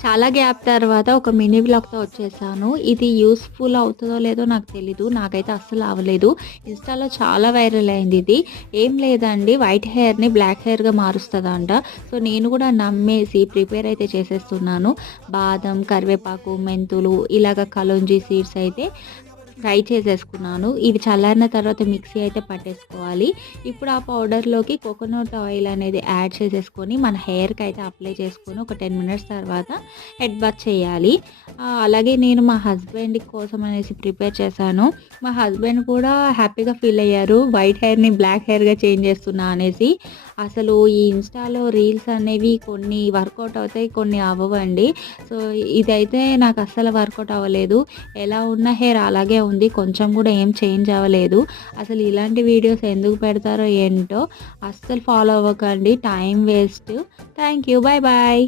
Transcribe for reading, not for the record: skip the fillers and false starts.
చాలా గ్యాప్ తర్వాత ఒక మినీ వ్లాగ్‌తో వచ్చేసాను. ఇది యూజ్‌ఫుల్ అవుతదో లేదో నాకు తెలీదు. నాకైతే అస్సలు అవ్వలేదు. ఇన్‌స్టాలో చాలా వైరల్ అయిందిది. ఏం లేదండి, వైట్ హెయిర్‌ని బ్లాక్ హెయిర్‌గా మారుస్తదంట. సో, నేను కూడా నమ్మేసి ప్రిపేర్ అయితే చేసేస్తున్నాను. బాదం, కరివేపాకు, మెంతులు ఇలాగ కలోంజీ సీడ్స్ అయితే ఫ్రై చేసేసుకున్నాను. ఇవి చల్లారిన తర్వాత మిక్సీ అయితే పట్టేసుకోవాలి. ఇప్పుడు ఆ పౌడర్‌లోకి కోకోనట్ ఆయిల్ అనేది యాడ్ చేసేసుకొని మన హెయిర్‌కి అయితే అప్లై చేసుకొని ఒక 10 మినిట్స్ తర్వాత హెడ్ బాత్ చేయాలి. అలాగే నేను మా హస్బెండ్ కోసం అనేసి ప్రిపేర్ చేశాను. మా హస్బెండ్ కూడా హ్యాపీగా ఫీల్ అయ్యారు. వైట్ హెయిర్‌ని బ్లాక్ హెయిర్‌గా చేంజ్ చేస్తున్నా అనేసి. అసలు ఈ ఇన్‌స్టాలో రీల్స్ అనేవి కొన్ని వర్కౌట్ అవుతాయి, కొన్ని అవ్వవండి. సో, ఇదైతే నాకు అస్సలు వర్కౌట్ అవ్వలేదు. ఎలా ఉన్న హెయిర్ అలాగే ఉంది. కొంచెం కూడా ఏం చేంజ్ అవ్వలేదు. అసలు ఇలాంటి వీడియోస్ ఎందుకు పెడతారో ఏంటో అస్సలు ఫాలో అవ్వకండి. Time waste. Thank you. Bye bye.